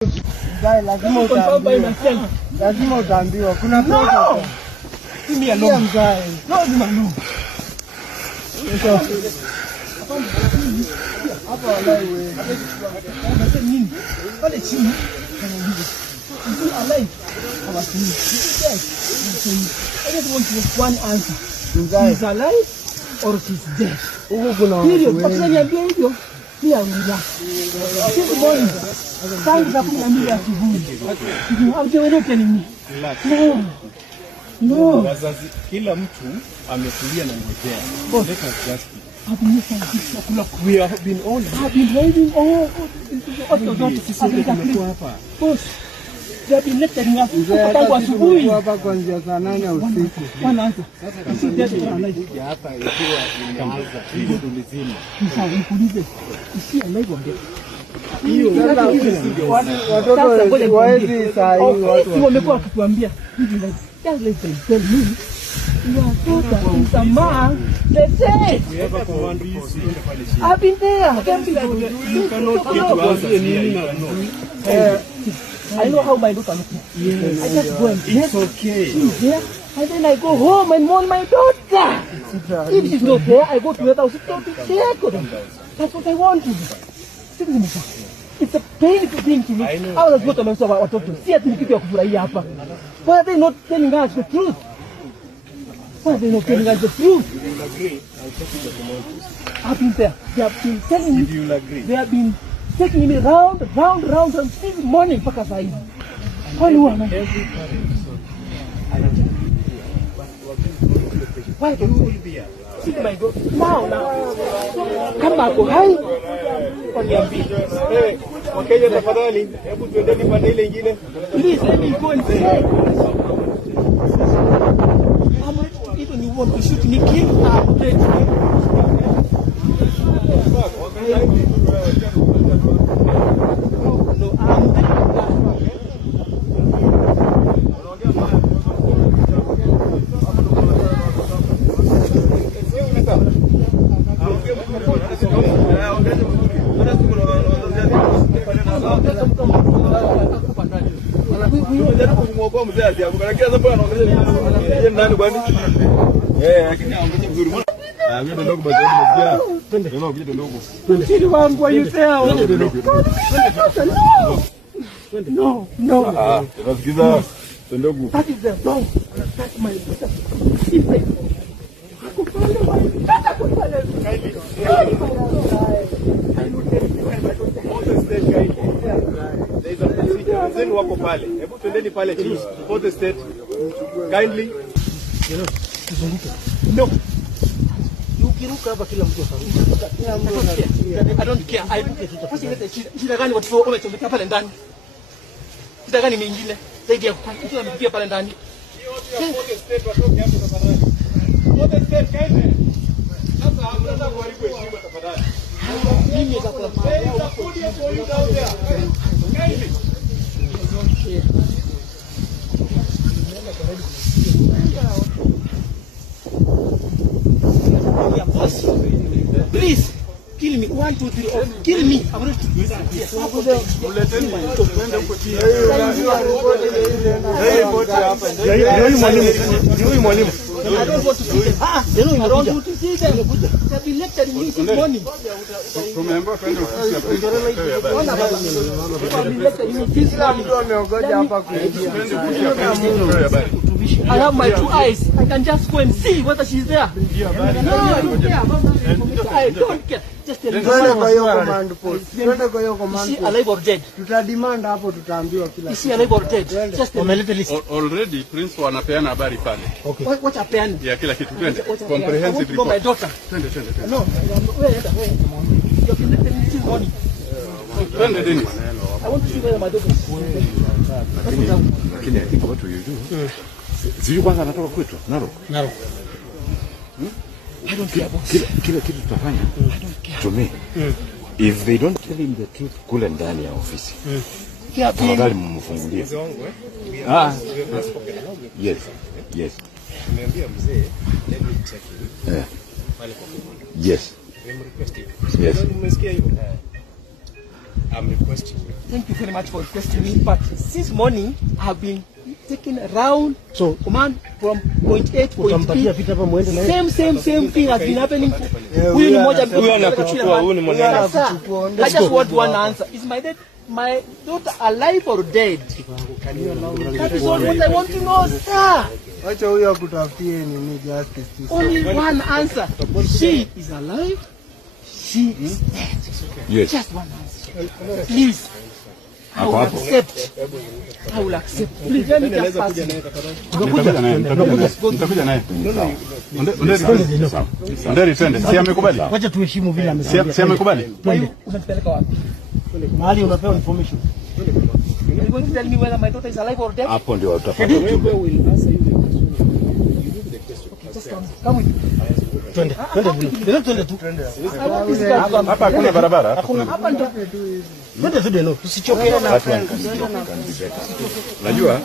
Guy, lazima utaambiwa kuna protocol. Mimi alone. No, no. Hapa walai wewe. Unasema nini? Pale chini. Is he alive? I just want just one answer. He's alive or she's dead. Period. Wakiniambia hivyo, pia ngila. Sisi boys. Tangu za 12 asubuhi. Hamjaweza nini? No. Wazazi kila mtu ametulia na ngojea. Let us just we have been all waiting all boss. They have been lecturing us tangu asubuhi. Hapa kuanzia saa 8 usiku. Wanaanza. kuja hapa ikiwa inaanza hili tulizima. Sasa nikuulize, isi alive or dead? Hiyo watoto waezi saa hii watu wamekuwa wakituambia hivi like just let them tell me your daughter is a man. Let's say we have a command post. I've been there. You cannot get to answer here. I know how my daughter looks. Yes. I just go and it's okay. She's there. And then I go home and mourn my daughter. If she's not there, I go to her house to check on her. That's what I want to do. It's a painful thing to me. I was going to mention about watoto. Si ati ni kitu ya kufurahia hapa. Why are they not telling us the truth? Why are they not telling us the truth? You agree? I'll take you to the command post. I've been there. They have been telling me. If you agree. They have been taking me round since morning mpaka saa hizi. Kwani wana? Every parent. Why do you be here? See my daughter. Now. Kama ako hai. Waniambie. Wakenya tafadhali, hebu tuendeni pande ile nyingine. Please let me go and say. Even you want to shoot me, kill me. Wako pale. Hebu twendeni pale chini. For the state. Kindly. No. Ukiruka hapa kila mtu ataruka. I don't care. I don't care. Basi leta shida gani watu wamechomeka pale ndani? Shida gani nyingine? Zaidi ya mtu amepitia pale ndani. For the state watoke hapo tafadhali. For the state kindly. Sasa hamna kuharibu heshima tafadhali. Mimi nitakuwa kindly. Please kill me 1 2 3 or kill me. I'm ready to do it. Yes. Mwalimu. I don't want to see them. I don't want to see them. They've been lecturing me this morning. Tumeambiwa twende ofisi ya I have my 2 eyes. I can just go and see whether she's there. I don't care. Just tell me. Twende kwa hiyo command post. Is she alive or dead? Tutademand hapo tutaambiwa kila. Is she alive or dead? Just tell me. already Prince wanapeana habari pale. Okay. What happened? Ya kila kitu twende. Comprehensive report. My daughter. Twende. No. Where? You've been lecturing me this morning. Twende deni. I want to see where my daughter is. Lakini I think what you do. Sijui kwanza anatoka kwetu, Narok. I don't care. Kila kitu tutafanya. To me. If they don't tell him the truth, kule ndani ya ofisi. Tafadhali mumfungulie. Yes. Nimeambia mzee, let me check him. Yes. I'm requesting. Yes. Umesikia hivyo? I'm requesting you. Thank you very much for requesting me, but since morning I have been taken around. So command from point A to point B. Same thing has been happening. Huyu ni moja, huyu anakuchukua, huyu ni mwenyewe. I just want one answer. Is my daughter alive or dead? That is all what I want to know, sir. Acha huyo akutafutie nini justice. Only one answer. She is alive. She is dead. Yes. Just one answer. Please. I will accept. I will accept. Please let me just pass. Nitakuja naye. Nderi twende. Si amekubali? Wacha tuheshimu vile amesema. Si amekubali? Unanipeleka wapi? Mahali unapewa information. You going to tell me whether my daughter is alive or dead? Hapo ndio utapata ujumbe. Come with me. Twende tu. Hapa hakuna barabara. Hapa ndio. Twende tu ndio. Tusichoke. Unajua?